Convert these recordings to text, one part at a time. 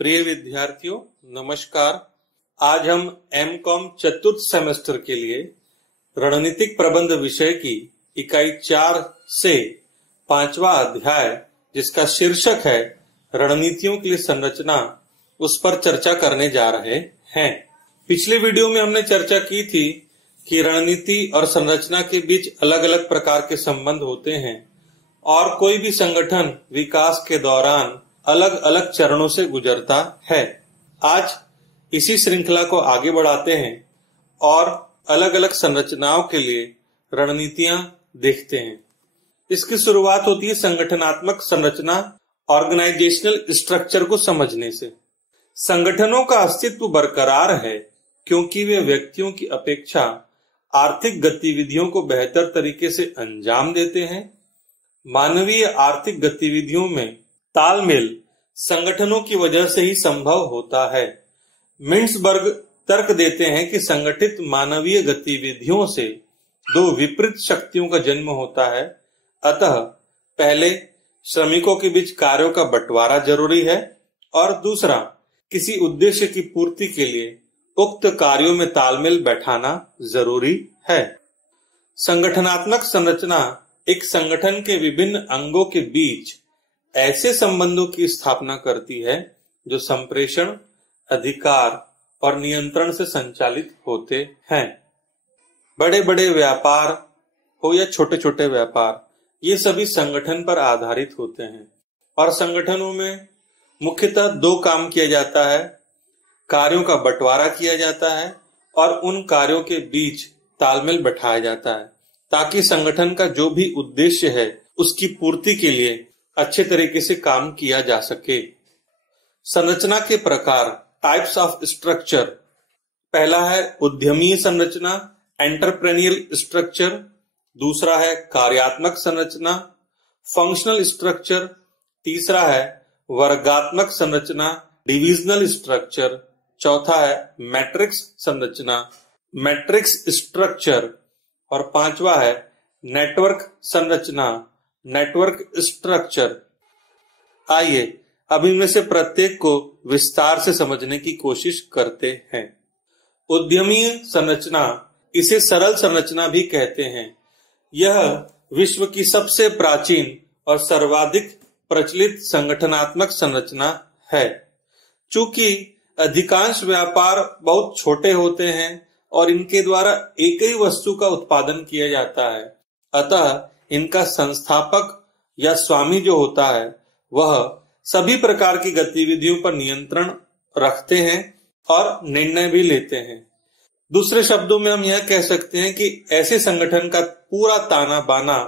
प्रिय विद्यार्थियों, नमस्कार। आज हम एमकॉम चतुर्थ सेमेस्टर के लिए रणनीतिक प्रबंध विषय की इकाई 4 से 5वां अध्याय, जिसका शीर्षक है रणनीतियों के लिए संरचना, उस पर चर्चा करने जा रहे हैं। पिछले वीडियो में हमने चर्चा की थी कि रणनीति और संरचना के बीच अलग अलग प्रकार के संबंध होते हैं और कोई भी संगठन विकास के दौरान अलग अलग चरणों से गुजरता है। आज इसी श्रृंखला को आगे बढ़ाते हैं और अलग अलग संरचनाओं के लिए रणनीतियां देखते हैं। इसकी शुरुआत होती है संगठनात्मक संरचना, ऑर्गेनाइजेशनल स्ट्रक्चर को समझने से। संगठनों का अस्तित्व बरकरार है क्योंकि वे व्यक्तियों की अपेक्षा आर्थिक गतिविधियों को बेहतर तरीके से अंजाम देते हैं। मानवीय आर्थिक गतिविधियों में तालमेल संगठनों की वजह से ही संभव होता है। मिन्सबर्ग तर्क देते हैं कि संगठित मानवीय गतिविधियों से दो विपरीत शक्तियों का जन्म होता है। अतः पहले श्रमिकों के बीच कार्यों का बंटवारा जरूरी है और दूसरा किसी उद्देश्य की पूर्ति के लिए उक्त कार्यों में तालमेल बैठाना जरूरी है। संगठनात्मक संरचना एक संगठन के विभिन्न अंगों के बीच ऐसे संबंधों की स्थापना करती है जो संप्रेषण, अधिकार और नियंत्रण से संचालित होते हैं। बड़े बड़े व्यापार हो या छोटे छोटे व्यापार, ये सभी संगठन पर आधारित होते हैं और संगठनों में मुख्यतः दो काम किया जाता है। कार्यों का बंटवारा किया जाता है और उन कार्यों के बीच तालमेल बैठाया जाता है ताकि संगठन का जो भी उद्देश्य है उसकी पूर्ति के लिए अच्छे तरीके से काम किया जा सके। संरचना के प्रकार, टाइप्स ऑफ स्ट्रक्चर। पहला है उद्यमीय संरचना, एंटरप्रेन्योरियल स्ट्रक्चर। दूसरा है कार्यात्मक संरचना, फंक्शनल स्ट्रक्चर। तीसरा है वर्गात्मक संरचना, डिविजनल स्ट्रक्चर। चौथा है मैट्रिक्स संरचना, मैट्रिक्स स्ट्रक्चर। और पांचवा है नेटवर्क संरचना, नेटवर्क स्ट्रक्चर। आइए अब इनमें से प्रत्येक को विस्तार से समझने की कोशिश करते हैं। उद्यमीय संरचना, इसे सरल संरचना भी कहते हैं। यह विश्व की सबसे प्राचीन और सर्वाधिक प्रचलित संगठनात्मक संरचना है। चूंकि अधिकांश व्यापार बहुत छोटे होते हैं और इनके द्वारा एक ही वस्तु का उत्पादन किया जाता है, अतः इनका संस्थापक या स्वामी जो होता है वह सभी प्रकार की गतिविधियों पर नियंत्रण रखते हैं और निर्णय भी लेते हैं। दूसरे शब्दों में हम यह कह सकते हैं कि ऐसे संगठन का पूरा ताना बाना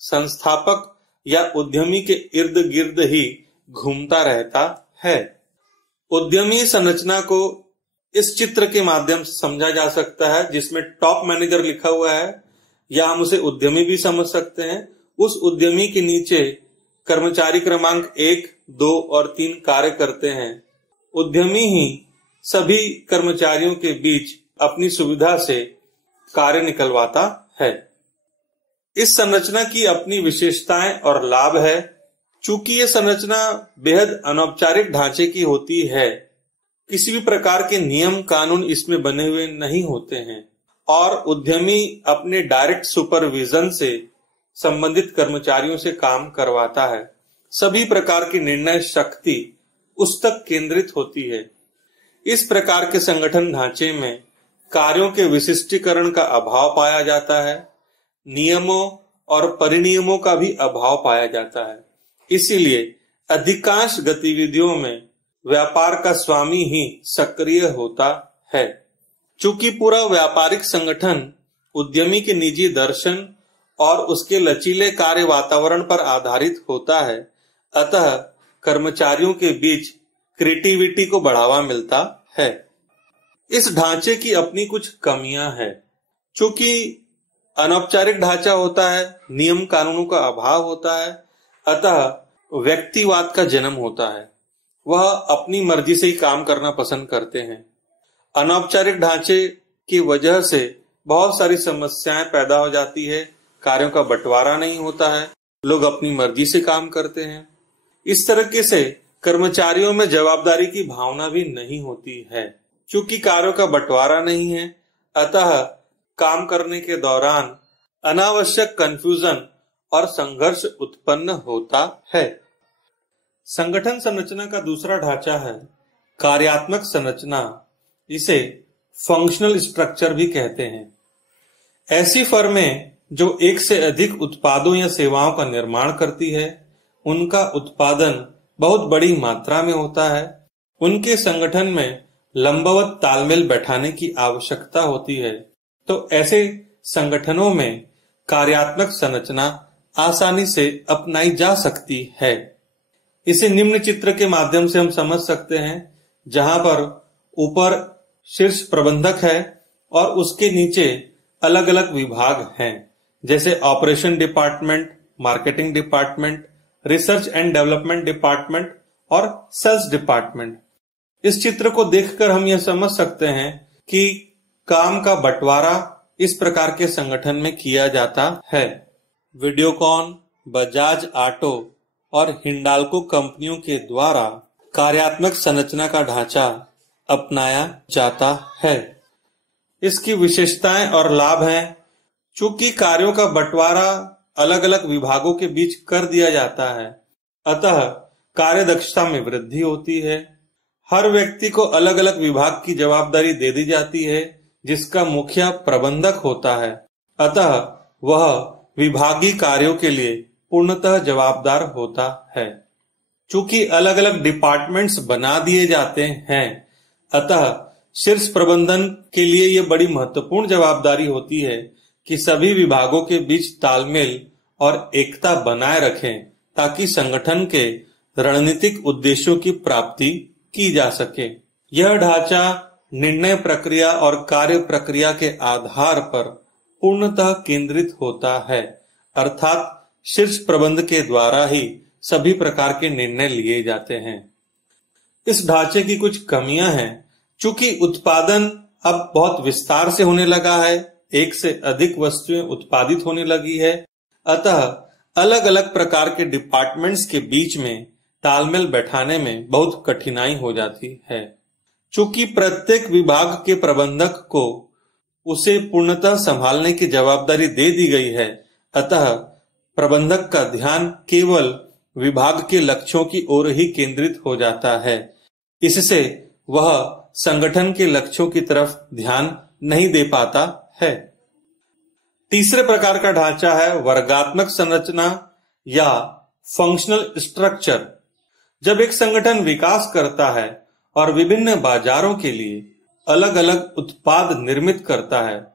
संस्थापक या उद्यमी के इर्द गिर्द ही घूमता रहता है। उद्यमी संरचना को इस चित्र के माध्यम से समझा जा सकता है, जिसमें टॉप मैनेजर लिखा हुआ है, या हम उसे उद्यमी भी समझ सकते हैं। उस उद्यमी के नीचे कर्मचारी क्रमांक 1, 2 और 3 कार्य करते हैं। उद्यमी ही सभी कर्मचारियों के बीच अपनी सुविधा से कार्य निकलवाता है। इस संरचना की अपनी विशेषताएं और लाभ है। चूंकि यह संरचना बेहद अनौपचारिक ढांचे की होती है, किसी भी प्रकार के नियम कानून इसमें बने हुए नहीं होते हैं और उद्यमी अपने डायरेक्ट सुपरविजन से संबंधित कर्मचारियों से काम करवाता है। सभी प्रकार की निर्णय शक्ति उस तक केंद्रित होती है। इस प्रकार के संगठन ढांचे में कार्यों के विशिष्टीकरण का अभाव पाया जाता है, नियमों और परिनियमों का भी अभाव पाया जाता है। इसीलिए अधिकांश गतिविधियों में व्यापार का स्वामी ही सक्रिय होता है। चूंकि पूरा व्यापारिक संगठन उद्यमी के निजी दर्शन और उसके लचीले कार्य वातावरण पर आधारित होता है, अतः कर्मचारियों के बीच क्रिएटिविटी को बढ़ावा मिलता है। इस ढांचे की अपनी कुछ कमियां हैं। चूंकि अनौपचारिक ढांचा होता है, नियम कानूनों का अभाव होता है, अतः व्यक्तिवाद का जन्म होता है। वह अपनी मर्जी से ही काम करना पसंद करते हैं। अनौपचारिक ढांचे की वजह से बहुत सारी समस्याएं पैदा हो जाती है। कार्यों का बंटवारा नहीं होता है, लोग अपनी मर्जी से काम करते हैं। इस तरीके से कर्मचारियों में जवाबदारी की भावना भी नहीं होती है। चूंकि कार्यों का बंटवारा नहीं है, अतः काम करने के दौरान अनावश्यक कंफ्यूजन और संघर्ष उत्पन्न होता है। संगठन संरचना का दूसरा ढांचा है कार्यात्मक संरचना। इसे फंक्शनल स्ट्रक्चर भी कहते हैं। ऐसी फर्में जो एक से अधिक उत्पादों या सेवाओं का निर्माण करती है, उनका उत्पादन बहुत बड़ी मात्रा में होता है। उनके संगठन में लंबवत तालमेल बैठाने की आवश्यकता होती है। तो ऐसे संगठनों में कार्यात्मक संरचना आसानी से अपनाई जा सकती है। इसे निम्न चित्र के माध्यम से हम समझ सकते हैं, जहां पर ऊपर शीर्ष प्रबंधक है और उसके नीचे अलग अलग विभाग हैं, जैसे operation department, marketing department, research and development department और सेल्स डिपार्टमेंट। इस चित्र को देखकर हम यह समझ सकते हैं कि काम का बंटवारा इस प्रकार के संगठन में किया जाता है। वीडियोकॉन, बजाज ऑटो और हिंडाल्को कंपनियों के द्वारा कार्यात्मक संरचना का ढांचा अपनाया जाता है। इसकी विशेषताएं और लाभ हैं। चूंकि कार्यों का बंटवारा अलग अलग विभागों के बीच कर दिया जाता है, अतः कार्य दक्षता में वृद्धि होती है। हर व्यक्ति को अलग अलग विभाग की जवाबदारी दे दी जाती है, जिसका मुखिया प्रबंधक होता है। अतः वह विभागीय कार्यों के लिए पूर्णतः जवाबदार होता है। चूंकि अलग अलग डिपार्टमेंट्स बना दिए जाते हैं, अतः शीर्ष प्रबंधन के लिए यह बड़ी महत्वपूर्ण जवाबदारी होती है कि सभी विभागों के बीच तालमेल और एकता बनाए रखें, ताकि संगठन के रणनीतिक उद्देश्यों की प्राप्ति की जा सके। यह ढांचा निर्णय प्रक्रिया और कार्य प्रक्रिया के आधार पर पूर्णतः केंद्रित होता है, अर्थात शीर्ष प्रबंध के द्वारा ही सभी प्रकार के निर्णय लिए जाते हैं। इस ढांचे की कुछ कमियां हैं। चूंकि उत्पादन अब बहुत विस्तार से होने लगा है, एक से अधिक वस्तुएं उत्पादित होने लगी है, अतः अलग अलग प्रकार के डिपार्टमेंट्स के बीच में तालमेल बैठाने में बहुत कठिनाई हो जाती है। चूंकि प्रत्येक विभाग के प्रबंधक को उसे पूर्णतः संभालने की जवाबदारी दे दी गई है, अतः प्रबंधक का ध्यान केवल विभाग के लक्ष्यों की ओर ही केंद्रित हो जाता है। इससे वह संगठन के लक्ष्यों की तरफ ध्यान नहीं दे पाता है। तीसरे प्रकार का ढांचा है वर्गात्मक संरचना या फंक्शनल स्ट्रक्चर। जब एक संगठन विकास करता है और विभिन्न बाजारों के लिए अलग अलग उत्पाद निर्मित करता है,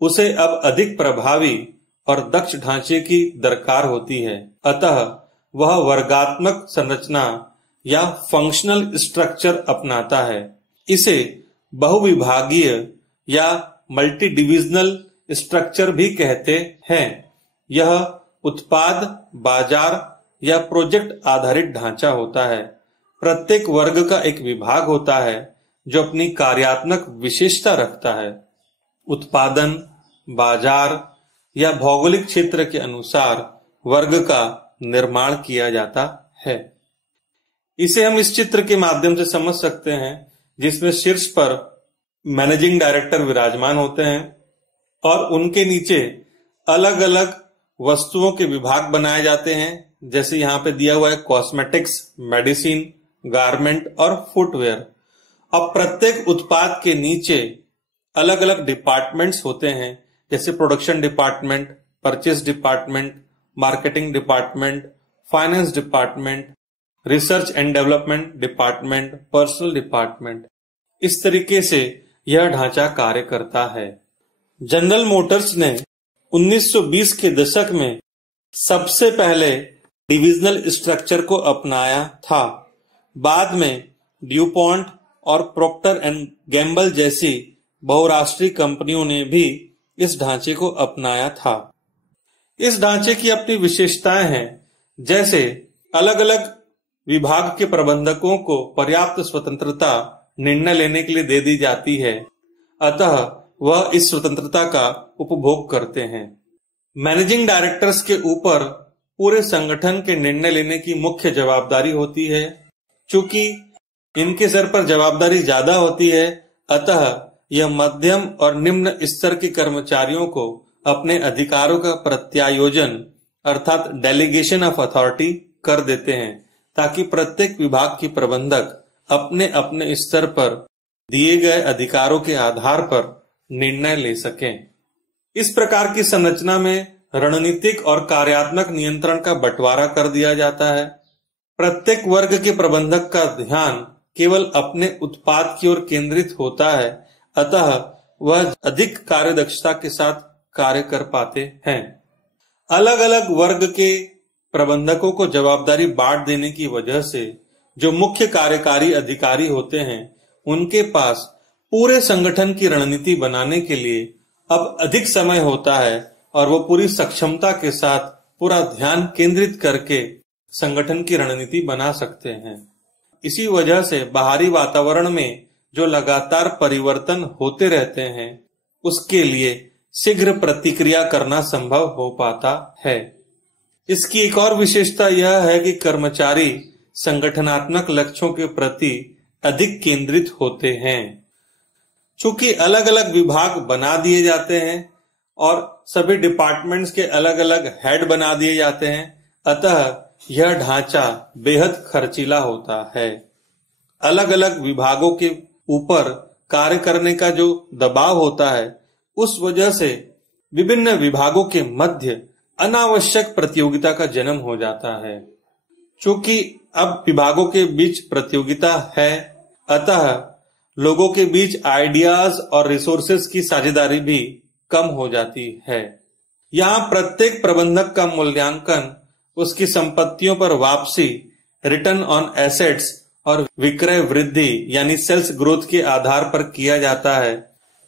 उसे अब अधिक प्रभावी और दक्ष ढांचे की दरकार होती है। अतः वह वर्गात्मक संरचना या फंक्शनल स्ट्रक्चर अपनाता है। इसे बहुविभागीय या मल्टी डिविजनल स्ट्रक्चर भी कहते हैं। यह उत्पाद, बाजार या प्रोजेक्ट आधारित ढांचा होता है। प्रत्येक वर्ग का एक विभाग होता है जो अपनी कार्यात्मक विशेषता रखता है। उत्पादन, बाजार या भौगोलिक क्षेत्र के अनुसार वर्ग का निर्माण किया जाता है। इसे हम इस चित्र के माध्यम से समझ सकते हैं, जिसमें शीर्ष पर मैनेजिंग डायरेक्टर विराजमान होते हैं और उनके नीचे अलग अलग वस्तुओं के विभाग बनाए जाते हैं, जैसे यहाँ पे दिया हुआ है कॉस्मेटिक्स, मेडिसिन, गारमेंट और फुटवेयर। अब प्रत्येक उत्पाद के नीचे अलग अलग डिपार्टमेंट्स होते हैं, जैसे production department, purchase department, marketing department, finance department, research and development department, personal department. इस तरीके से यह ढांचा कार्य करता है। जनरल मोटर्स ने 1920 के दशक में सबसे पहले डिविजनल स्ट्रक्चर को अपनाया था। बाद में ड्यूपॉन्ट और प्रोक्टर एंड गैम्बल जैसी बहुराष्ट्रीय कंपनियों ने भी इस ढांचे को अपनाया था। इस ढांचे की अपनी विशेषताएं हैं, जैसे अलग अलग विभाग के प्रबंधकों को पर्याप्त स्वतंत्रता निर्णय लेने के लिए दे दी जाती है, अतः वह इस स्वतंत्रता का उपभोग करते हैं। मैनेजिंग डायरेक्टर्स के ऊपर पूरे संगठन के निर्णय लेने की मुख्य जवाबदारी होती है। चूंकि इनके सर पर जवाबदारी ज्यादा होती है, अतः यह मध्यम और निम्न स्तर के कर्मचारियों को अपने अधिकारों का प्रत्यायोजन अर्थात डेलीगेशन ऑफ अथॉरिटी कर देते हैं, ताकि प्रत्येक विभाग की प्रबंधक अपने अपने स्तर पर दिए गए अधिकारों के आधार पर निर्णय ले सकें। इस प्रकार की संरचना में रणनीतिक और कार्यात्मक नियंत्रण का बंटवारा कर दिया जाता है। प्रत्येक वर्ग के प्रबंधक का ध्यान केवल अपने उत्पाद की ओर केंद्रित होता है, अतः वह अधिक कार्यदक्षता के साथ कार्य कर पाते हैं। अलग अलग वर्ग के प्रबंधकों को जवाबदारी बांट देने की वजह से जो मुख्य कार्यकारी अधिकारी होते हैं, उनके पास पूरे संगठन की रणनीति बनाने के लिए अब अधिक समय होता है और वो पूरी सक्षमता के साथ पूरा ध्यान केंद्रित करके संगठन की रणनीति बना सकते हैं। इसी वजह से बाहरी वातावरण में जो लगातार परिवर्तन होते रहते हैं, उसके लिए शीघ्र प्रतिक्रिया करना संभव हो पाता है। इसकी एक और विशेषता यह है कि कर्मचारी संगठनात्मक लक्ष्यों के प्रति अधिक केंद्रित होते हैं। चूंकि अलग अलग विभाग बना दिए जाते हैं और सभी डिपार्टमेंट्स के अलग अलग हेड बना दिए जाते हैं, अतः यह ढांचा बेहद खर्चीला होता है। अलग अलग विभागों के ऊपर कार्य करने का जो दबाव होता है, उस वजह से विभिन्न विभागों के मध्य अनावश्यक प्रतियोगिता का जन्म हो जाता है। चूंकि अब विभागों के बीच प्रतियोगिता है, अतः लोगों के बीच आइडियाज और रिसोर्सेज की साझेदारी भी कम हो जाती है। यहाँ प्रत्येक प्रबंधक का मूल्यांकन उसकी संपत्तियों पर वापसी, रिटर्न ऑन एसेट्स और विक्रय वृद्धि यानी सेल्स ग्रोथ के आधार पर किया जाता है।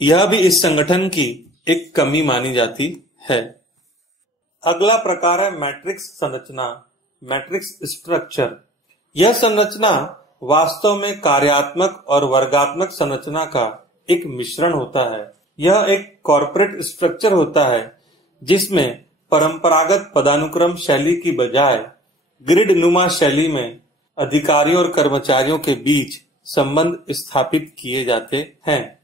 यह भी इस संगठन की एक कमी मानी जाती है। अगला प्रकार है मैट्रिक्स संरचना, मैट्रिक्स स्ट्रक्चर। यह संरचना वास्तव में कार्यात्मक और वर्गात्मक संरचना का एक मिश्रण होता है। यह एक कॉर्पोरेट स्ट्रक्चर होता है जिसमें परंपरागत पदानुक्रम शैली की बजाय ग्रिड नुमा शैली में अधिकारियों और कर्मचारियों के बीच संबंध स्थापित किए जाते हैं।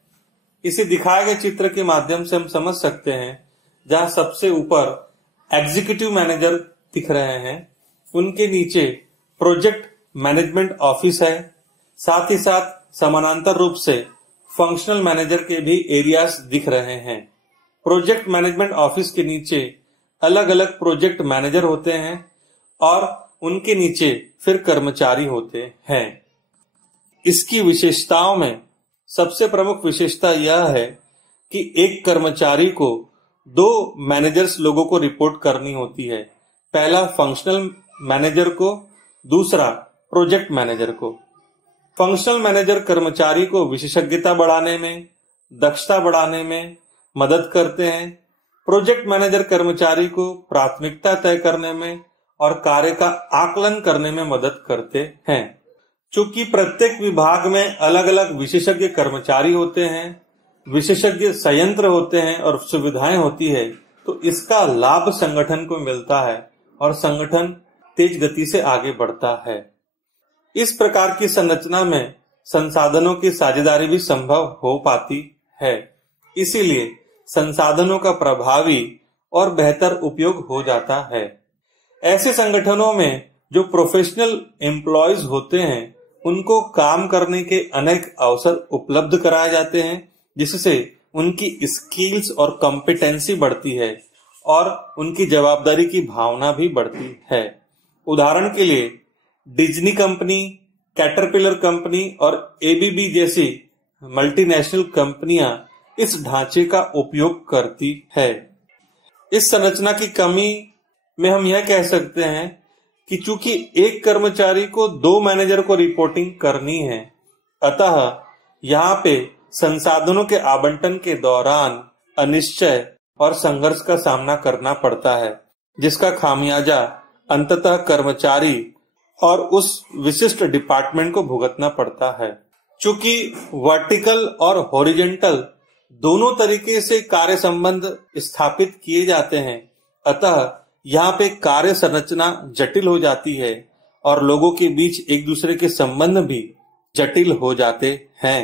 इसे दिखाए गए चित्र के माध्यम से हम समझ सकते हैं, जहां सबसे ऊपर एग्जीक्यूटिव मैनेजर दिख रहे हैं, उनके नीचे प्रोजेक्ट मैनेजमेंट ऑफिस है, साथ ही साथ समानांतर रूप से फंक्शनल मैनेजर के भी एरियाज दिख रहे हैं। प्रोजेक्ट मैनेजमेंट ऑफिस के नीचे अलग अलग प्रोजेक्ट मैनेजर होते हैं और उनके नीचे फिर कर्मचारी होते हैं। इसकी विशेषताओं में सबसे प्रमुख विशेषता यह है कि एक कर्मचारी को दो मैनेजर्स लोगों को रिपोर्ट करनी होती है। पहला फंक्शनल मैनेजर को, दूसरा प्रोजेक्ट मैनेजर को। फंक्शनल मैनेजर कर्मचारी को विशेषज्ञता बढ़ाने में, दक्षता बढ़ाने में मदद करते हैं। प्रोजेक्ट मैनेजर कर्मचारी को प्राथमिकता तय करने में और कार्य का आकलन करने में मदद करते हैं। चूंकि प्रत्येक विभाग में अलग अलग विशेषज्ञ कर्मचारी होते हैं, विशेषज्ञ संयंत्र होते हैं और सुविधाएं होती है, तो इसका लाभ संगठन को मिलता है और संगठन तेज गति से आगे बढ़ता है। इस प्रकार की संरचना में संसाधनों की साझेदारी भी संभव हो पाती है। इसीलिए संसाधनों का प्रभावी और बेहतर उपयोग हो जाता है। ऐसे संगठनों में जो प्रोफेशनल एम्प्लॉयज होते हैं, उनको काम करने के अनेक अवसर उपलब्ध कराए जाते हैं, जिससे उनकी स्किल्स और कॉम्पिटेंसी बढ़ती है और उनकी जवाबदारी की भावना भी बढ़ती है। उदाहरण के लिए डिज्नी कंपनी, कैटरपिलर कंपनी और एबीबी जैसी मल्टीनेशनल कंपनियां इस ढांचे का उपयोग करती है। इस संरचना की कमी में हम यह कह सकते हैं कि चूंकि एक कर्मचारी को दो मैनेजर को रिपोर्टिंग करनी है, अतः यहाँ पे संसाधनों के आवंटन के दौरान अनिश्चय और संघर्ष का सामना करना पड़ता है, जिसका खामियाजा अंततः कर्मचारी और उस विशिष्ट डिपार्टमेंट को भुगतना पड़ता है। चूंकि वर्टिकल और हॉरिजॉन्टल दोनों तरीके से कार्य संबंध स्थापित किए जाते हैं, अतः यहाँ पे कार्य संरचना जटिल हो जाती है और लोगों के बीच एक दूसरे के संबंध भी जटिल हो जाते हैं।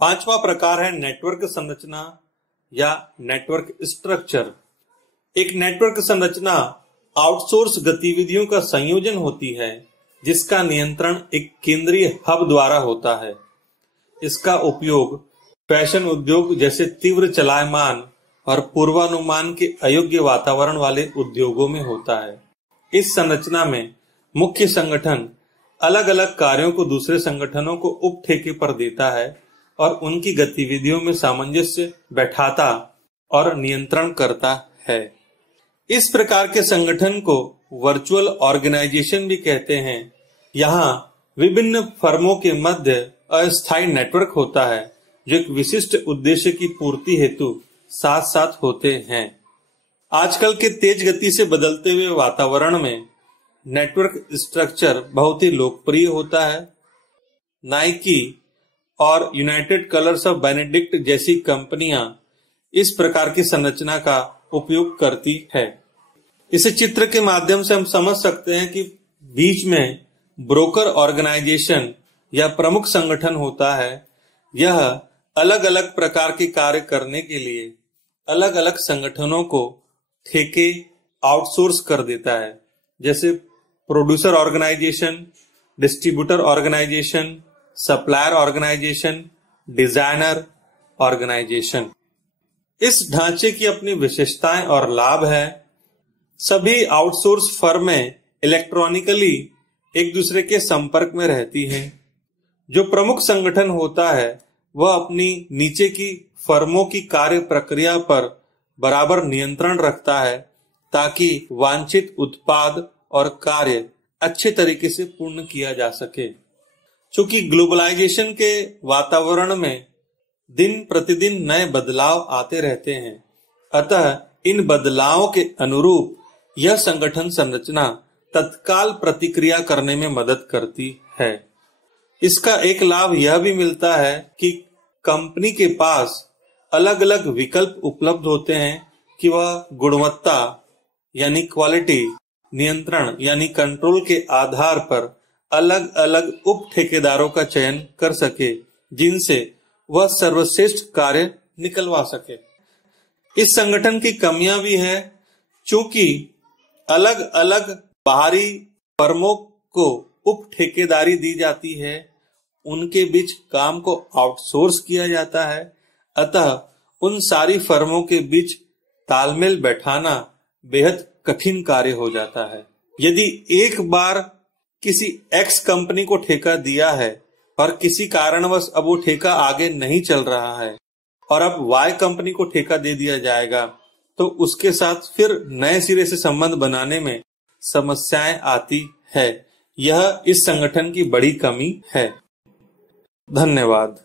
पांचवा प्रकार है नेटवर्क संरचना या नेटवर्क स्ट्रक्चर। एक नेटवर्क संरचना आउटसोर्स गतिविधियों का संयोजन होती है जिसका नियंत्रण एक केंद्रीय हब द्वारा होता है। इसका उपयोग फैशन उद्योग जैसे तीव्र चलायमान और पूर्वानुमान के अयोग्य वातावरण वाले उद्योगों में होता है। इस संरचना में मुख्य संगठन अलग अलग कार्यों को दूसरे संगठनों को उप ठेके पर देता है और उनकी गतिविधियों में सामंजस्य बैठाता और नियंत्रण करता है। इस प्रकार के संगठन को वर्चुअल ऑर्गेनाइजेशन भी कहते हैं। यहाँ विभिन्न फर्मों के मध्य अस्थायी नेटवर्क होता है जो एक विशिष्ट उद्देश्य की पूर्ति हेतु साथ साथ होते हैं। आजकल के तेज गति से बदलते हुए वातावरण में नेटवर्क स्ट्रक्चर बहुत ही लोकप्रिय होता है। नाइकी और यूनाइटेड कलर्स ऑफ बेनेडिक्ट जैसी कंपनियां इस प्रकार की संरचना का उपयोग करती है। इस चित्र के माध्यम से हम समझ सकते हैं कि बीच में ब्रोकर ऑर्गेनाइजेशन या प्रमुख संगठन होता है। यह अलग अलग प्रकार के कार्य करने के लिए अलग अलग संगठनों को ठेके आउटसोर्स कर देता है, जैसे producer organisation, distributor organisation, supplier organisation, designer organisation. इस ढांचे की अपनी विशेषताएं और लाभ है। सभी आउटसोर्स फर्में इलेक्ट्रॉनिकली एक दूसरे के संपर्क में रहती हैं। जो प्रमुख संगठन होता है वह अपनी नीचे की फर्मों की कार्य प्रक्रिया पर बराबर नियंत्रण रखता है ताकि वांछित उत्पाद और कार्य अच्छे तरीके से पूर्ण किया जा सके। चूंकि ग्लोबलाइजेशन के वातावरण में दिन प्रतिदिन नए बदलाव आते रहते हैं, अतः इन बदलावों के अनुरूप यह संगठन संरचना तत्काल प्रतिक्रिया करने में मदद करती है। इसका एक लाभ यह भी मिलता है कि कंपनी के पास अलग अलग विकल्प उपलब्ध होते हैं कि वह गुणवत्ता यानी क्वालिटी, नियंत्रण यानी कंट्रोल के आधार पर अलग अलग उप ठेकेदारों का चयन कर सके जिनसे वह सर्वश्रेष्ठ कार्य निकलवा सके। इस संगठन की कमियां भी है। चूंकि अलग अलग बाहरी फर्मों को उप ठेकेदारी दी जाती है, उनके बीच काम को आउटसोर्स किया जाता है, अतः उन सारी फर्मों के बीच तालमेल बैठाना बेहद कठिन कार्य हो जाता है। यदि एक बार किसी एक्स कंपनी को ठेका दिया है और किसी कारणवश अब वो ठेका आगे नहीं चल रहा है और अब वाई कंपनी को ठेका दे दिया जाएगा, तो उसके साथ फिर नए सिरे से संबंध बनाने में समस्याएं आती है। यह इस संगठन की बड़ी कमी है। धन्यवाद।